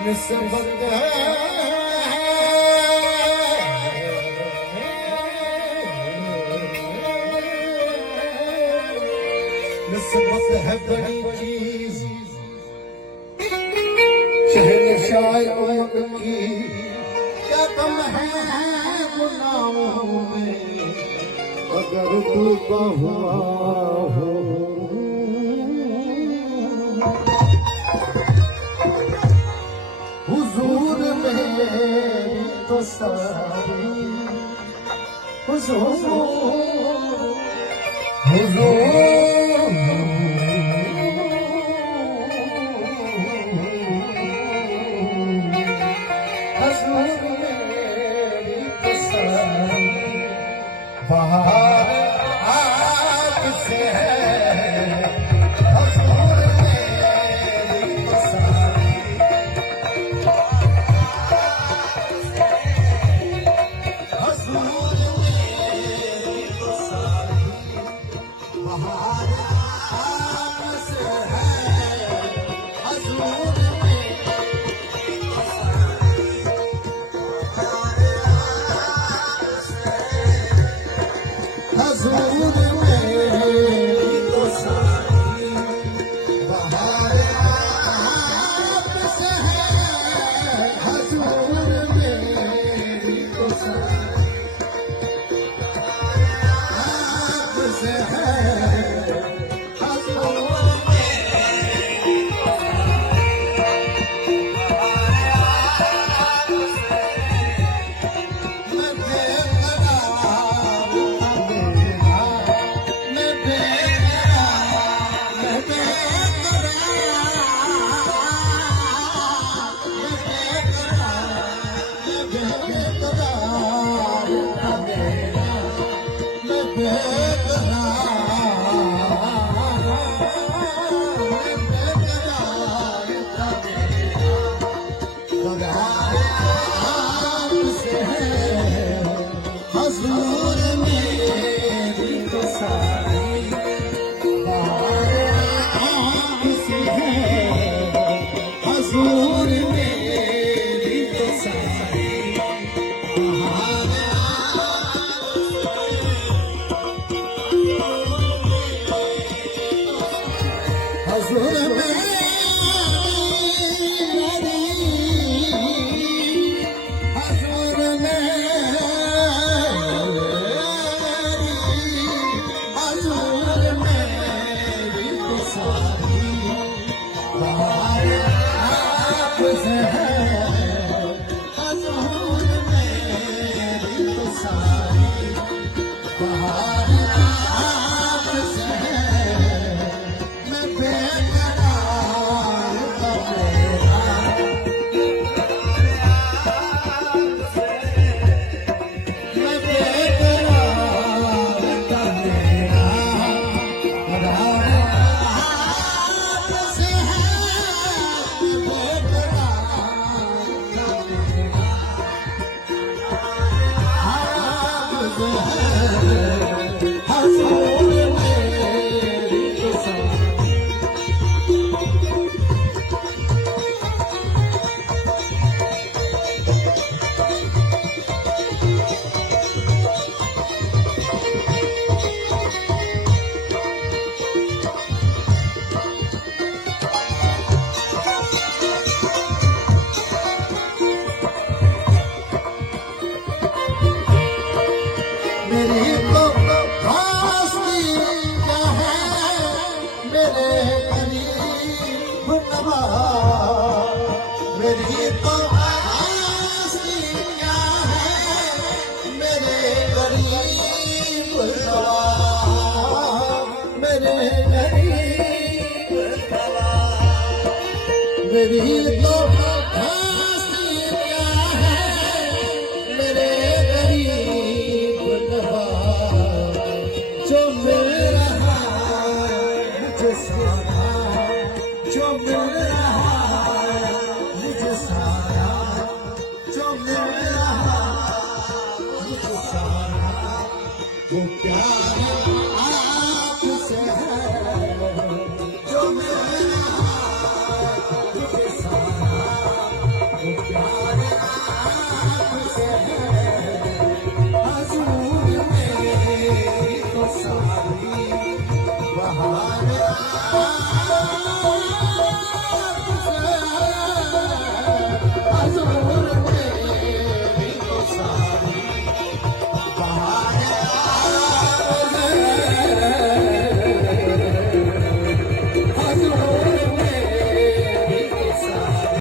निस्बत है बड़ी चीज शहनशाह उम्र की क्या कम है गुनाहों में अगर डूबा हुआ हो हुजूर में तो सारी बहार आपसे है हुजूर मेरी तो सारी हुजूर मेरी तो सारी बहार आपसे है हुजूर मेरी तो सारी हुजूर मेरी तो सारी बहार आपसे है हुजूर मेरी तो सारी आपसे है हुजूर मेरी तो मैं बेकरार मैं हुजूर मेरी तो सारी आपसे है हुजूर मेरी तो सारी हुजूर मेरी हुजूर हुजूर मेरी तो सारी बहार आपसे है हुजूर मेरी तो सारी बहार आपसे है मैं बेकरार का मेरा मैं बेकरार का मेरा आपसे है बेकरार का मेरा आपसे है हुजूर मेरी तो सारी मेरी तो दोस्ती क्या है मेरे करीब नवा मेरी तो दोस्ती क्या है मेरे करीब नवा मेरे करीब नवा मेरी तो दोस्ती क्या है मेरे करीब नवा जो मिल रहा है मुझे सारा जो मिल रहा